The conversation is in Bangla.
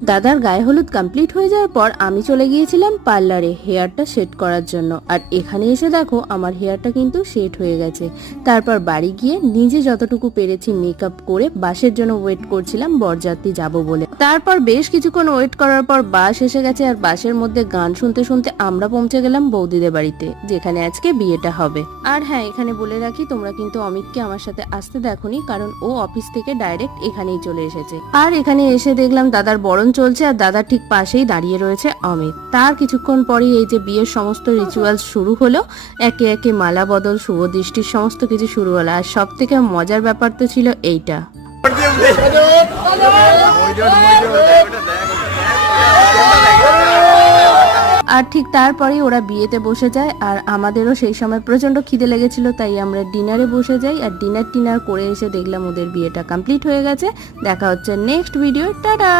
দাদার গায়ে হলুদ কমপ্লিট হয়ে যাওয়ার পর আমি চলে গিয়েছিলাম পার্লারে হেয়ারটা সেট করার জন্য। আর এখানে এসে দেখো আমার হেয়ারটা কিন্তু সেট হয়ে গেছে। তারপর বাড়ি গিয়ে নিজে যতটুকু পেরেছি মেকআপ করে বাসের জন্য ওয়েট করছিলাম, বরযাত্রী যাব বলে। তারপর বেশ কিছুক্ষণ ওয়েট করার পর বাস এসে গেছে, আর বাসের মধ্যে গান শুনতে শুনতে আমরা পৌঁছে গেলাম বৌদিদের বাড়িতে, যেখানে আজকে বিয়েটা হবে। আর হ্যাঁ, এখানে বলে রাখি তোমরা কিন্তু অমিতকে আমার সাথে আসতে দেখোনি, কারণ ও অফিস থেকে ডাইরেক্ট এখানেই চলে এসেছে। আর এখানে এসে দেখলাম দাদার বরণ চলছে, আর দাদার ঠিক পাশেই দাঁড়িয়ে রয়েছে অমিত। তার কিছুক্ষণ পরেই এই যে বিয়ের সমস্ত রিচুয়ালস শুরু হলো, একে একে মালা বদল, শুভ দৃষ্টির সমস্ত কিছু শুরু হলো। আর সব থেকে মজার ব্যাপার তো ছিল এইটা। আর ঠিক তারপরেই ওরা বিয়েতে বসে যায়, আর আমাদেরও সেই সময় প্রচন্ড খিদে লেগেছিল, তাই আমরা ডিনারে বসে যাই। আর ডিনার করে এসে দেখলাম ওদের বিয়েটা কমপ্লিট হয়ে গেছে। দেখা হচ্ছে নেক্সট ভিডিও, টাটা।